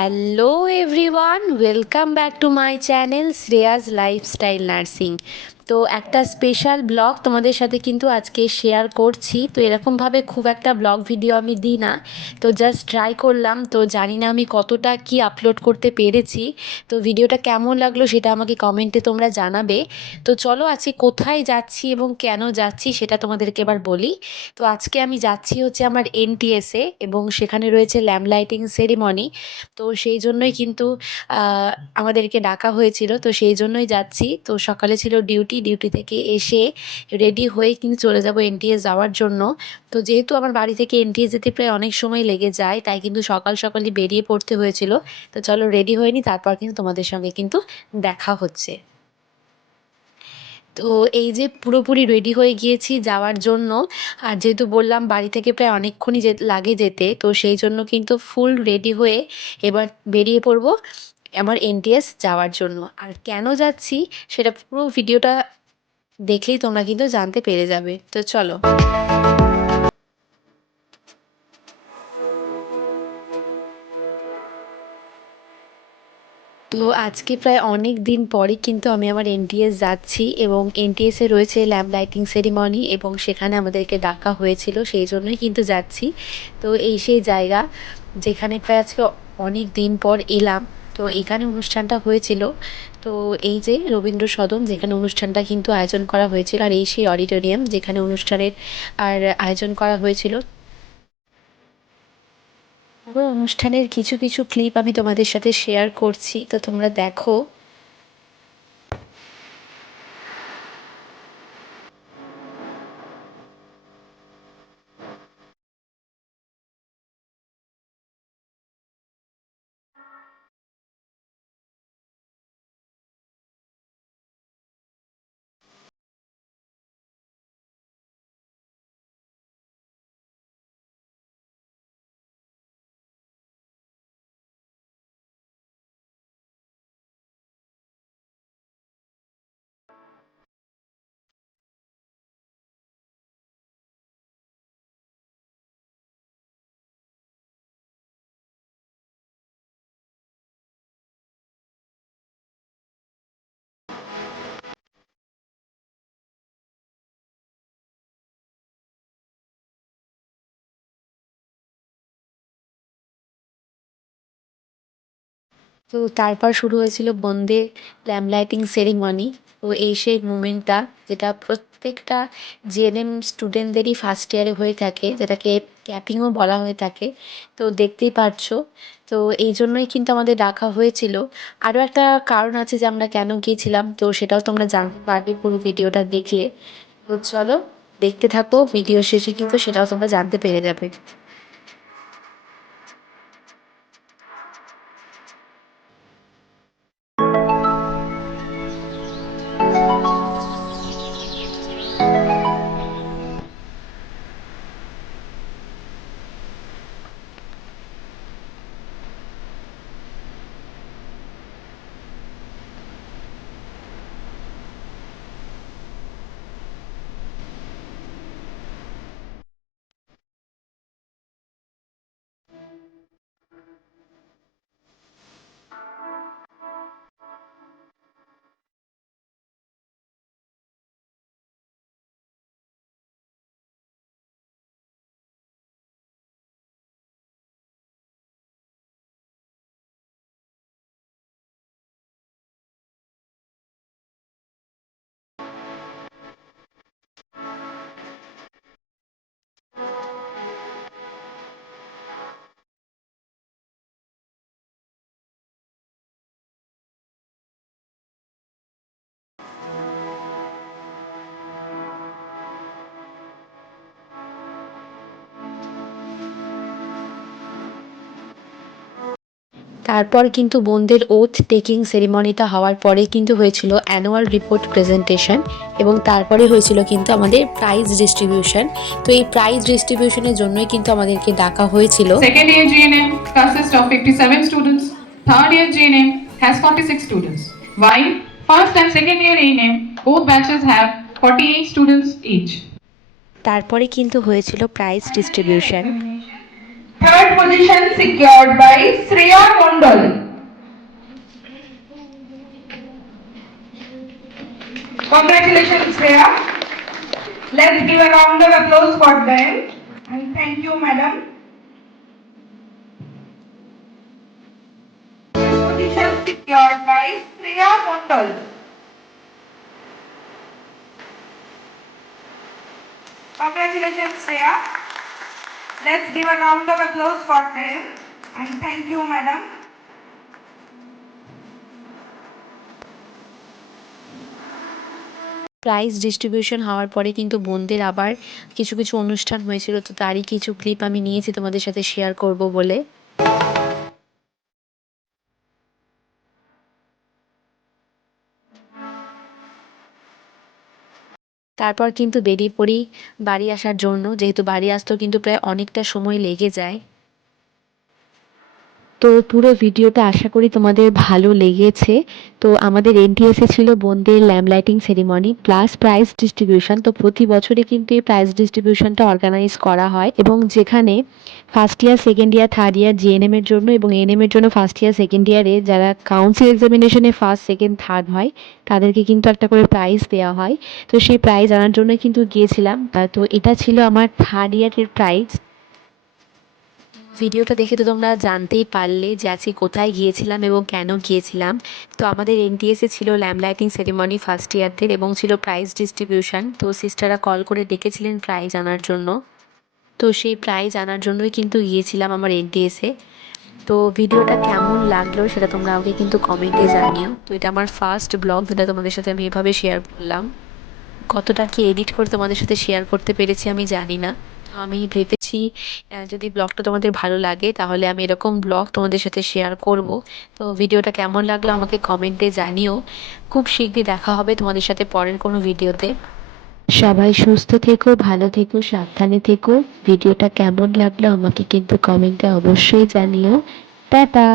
Hello everyone, welcome back to my channel Shreyas lifestyle nursing. তো একটা special blog তোমাদের সাথে কিন্তু আজকে শেয়ার করছি। তো এরকমভাবে খুব একটা ব্লগ ভিডিও আমি দিই না, তো জাস্ট ট্রাই করলাম। তো জানি না আমি কতটা কি আপলোড করতে পেরেছি। তো ভিডিওটা কেমন লাগলো সেটা আমাকে কমেন্টে তোমরা জানাবে। তো চলো আজকে কোথায় যাচ্ছি এবং কেন যাচ্ছি সেটা তোমাদেরকে এবার বলি। তো আজকে আমি যাচ্ছি হচ্ছে আমার এনটিএসে, এবং সেখানে রয়েছে ল্যাম্প লাইটিং সেরিমনি। তো সেই জন্যই কিন্তু আমাদেরকে ডাকা হয়েছিল, তো সেই জন্যই যাচ্ছি। তো সকালে ছিল ডিউটি থেকে এসে রেডি হয়ে কিন্তু চলে যাব এনটিএস যাওয়ার জন্য। তো যেহেতু আমার বাড়ি থেকে এনটিএস যেতে প্রায় অনেক সময় লেগে যায়, তাই কিন্তু সকাল সকালই বেরিয়ে পড়তে হয়েছিল। তো চলো রেডি হয়ে নিই, তারপর কিন্তু তোমাদের সঙ্গে কিন্তু দেখা হচ্ছে। তো এই যে পুরোপুরি রেডি হয়ে গিয়েছি যাওয়ার জন্য। আর যেহেতু বললাম বাড়ি থেকে প্রায় অনেকক্ষণই লাগে যেতে, তো সেই জন্য কিন্তু ফুল রেডি হয়ে এবার বেরিয়ে পড়বো আমার এনটিএস যাওয়ার জন্য। আর কেন যাচ্ছি সেটা পুরো ভিডিওটা দেখলেই তোমরা কিন্তু জানতে পেরে যাবে। তো চলো। তো আজকে প্রায় অনেক দিন পরে কিন্তু আমি আমার এনটিএস যাচ্ছি, এবং এনটিএসে রয়েছে ল্যাম্প লাইটিং সেরিমনি, এবং সেখানে আমাদেরকে ডাকা হয়েছিল, সেই জন্যই কিন্তু যাচ্ছি। তো এই সেই জায়গা যেখানে প্রায় আজকে অনেক দিন পর এলাম। তো এখানে অনুষ্ঠানটা হয়েছিল। তো এই যে রবীন্দ্র সদন, যেখানে অনুষ্ঠানটা কিন্তু আয়োজন করা হয়েছিল, আর এই সেই অডিটোরিয়াম যেখানে অনুষ্ঠানের আয়োজন করা হয়েছিল। পুরো অনুষ্ঠানের কিছু কিছু ক্লিপ আমি তোমাদের সাথে শেয়ার করছি, তো তোমরা দেখো। তো তারপর শুরু হয়েছিল বন্দে ল্যাম্প লাইটিং সেরিমনি। তো এই সেই মুমেন্টটা যেটা প্রত্যেকটা জিএনএম স্টুডেন্টদেরই ফার্স্ট ইয়ারে হয়ে থাকে, যেটাকে ক্যাপিংও বলা হয়ে থাকে। তো দেখতেই পারছো। তো এই জন্যই কিন্তু আমাদের ডাকা হয়েছিল। আরও একটা কারণ আছে যে আমরা কেন গিয়েছিলাম, তো সেটাও তোমরা জানতে পারবে পুরো ভিডিওটা দেখলে। তো চলো দেখতে থাকো, ভিডিও শেষে কিন্তু সেটাও তোমরা জানতে পেরে যাবে। তারপর কিন্তু বোনদের ওথ টেকিং সেরিমনিটা হওয়ার পরে কিন্তু হয়েছিল অ্যানুয়াল রিপোর্ট প্রেজেন্টেশন, এবং তারপরে হয়েছিল কিন্তু আমাদের প্রাইজ ডিস্ট্রিবিউশন। তো এই প্রাইজ ডিস্ট্রিবিউশনের জন্যই কিন্তু আমাদেরকে ডাকা হয়েছিল। Second year GNM consists of 57 students. Third year GNM has 46 students. While first and second year ENM both batches have 48 students each. তারপরে কিন্তু হয়েছিল prize distribution. Third position secured by Shreya Mondal. Congratulations, Shreya. Let's give a round of applause for them. And thank you, madam. Position secured by Shreya Mondal. Congratulations, Shreya. Let's give a round of applause for them. And thank you, madam. Prize distribution হওয়ার পরে কিন্তু বোনদের আবার কিছু কিছু অনুষ্ঠান হয়েছিল, তো তারই কিছু ক্লিপ আমি নিয়েছি তোমাদের সাথে শেয়ার করব বলে। তারপর কিন্তু বেরিয়ে পড়ি বাড়ি আসার জন্য, যেহেতু বাড়ি আসতেও কিন্তু প্রায় অনেকটা সময় লেগে যায়। তো পুরো ভিডিওটা আশা করি তোমাদের ভালো লেগেছে। তো আমাদের এনটিএসে ছিল বোনদের lamp lighting ceremony plus prize distribution. তো প্রতি বছরই কিন্তু এই প্রাইজ ডিস্ট্রিবিউশনটা অর্গানাইজ করা হয়, এবং যেখানে first year, second year, third year GNM এর জন্য এবং এএনএম এর জন্য ফার্স্ট ইয়ার, সেকেন্ড ইয়ারে যারা কাউন্সিল এক্সামিনেশনে ফার্স্ট, সেকেন্ড, থার্ড হয় তাদেরকে কিন্তু একটা করে প্রাইজ দেওয়া হয়। তো সেই প্রাইজ আনার জন্য কিন্তু গিয়েছিলাম। তো এটা ছিল আমার থার্ড ইয়ারের প্রাইজ। ভিডিওটা দেখে তো তোমরা জানতেই পারলে যে আজকে কোথায় গিয়েছিলাম এবং কেন গিয়েছিলাম। তো আমাদের এনটিএসে ছিল ল্যাম্প লাইটিং সেরিমনি ফার্স্ট ইয়ারদের, এবং ছিল প্রাইজ ডিস্ট্রিবিউশন। তো সিস্টাররা কল করে ডেকেছিলেন প্রাইজ আনার জন্য। তো সেই প্রাইজ আনার জন্যই কিন্তু গিয়েছিলাম আমার এনটিএসে। তো ভিডিওটা কেমন লাগলো সেটা তোমরা আমাকে কিন্তু কমেন্টে জানিও। তো এটা আমার ফার্স্ট ব্লগ, যেটা তোমাদের সাথে আমি এভাবে শেয়ার করলাম। কতটা কি এডিট করে তোমাদের সাথে শেয়ার করতে পেরেছি আমি জানি না। তো আমি ভেবেছি যদি ব্লগটা তোমাদের ভালো লাগে তাহলে আমি এরকম ব্লগ তোমাদের সাথে শেয়ার করব। তো ভিডিওটা কেমন লাগলো আমাকে কমেন্টে জানিও। খুব শীঘ্রই দেখা হবে তোমাদের সাথে পরের কোনো ভিডিওতে। সবাই সুস্থ থেকো, ভালো থেকো, সাবধানে থেকো। ভিডিওটা কেমন লাগলো আমাকে কিন্তু কমেন্টে অবশ্যই জানিও। টাটা।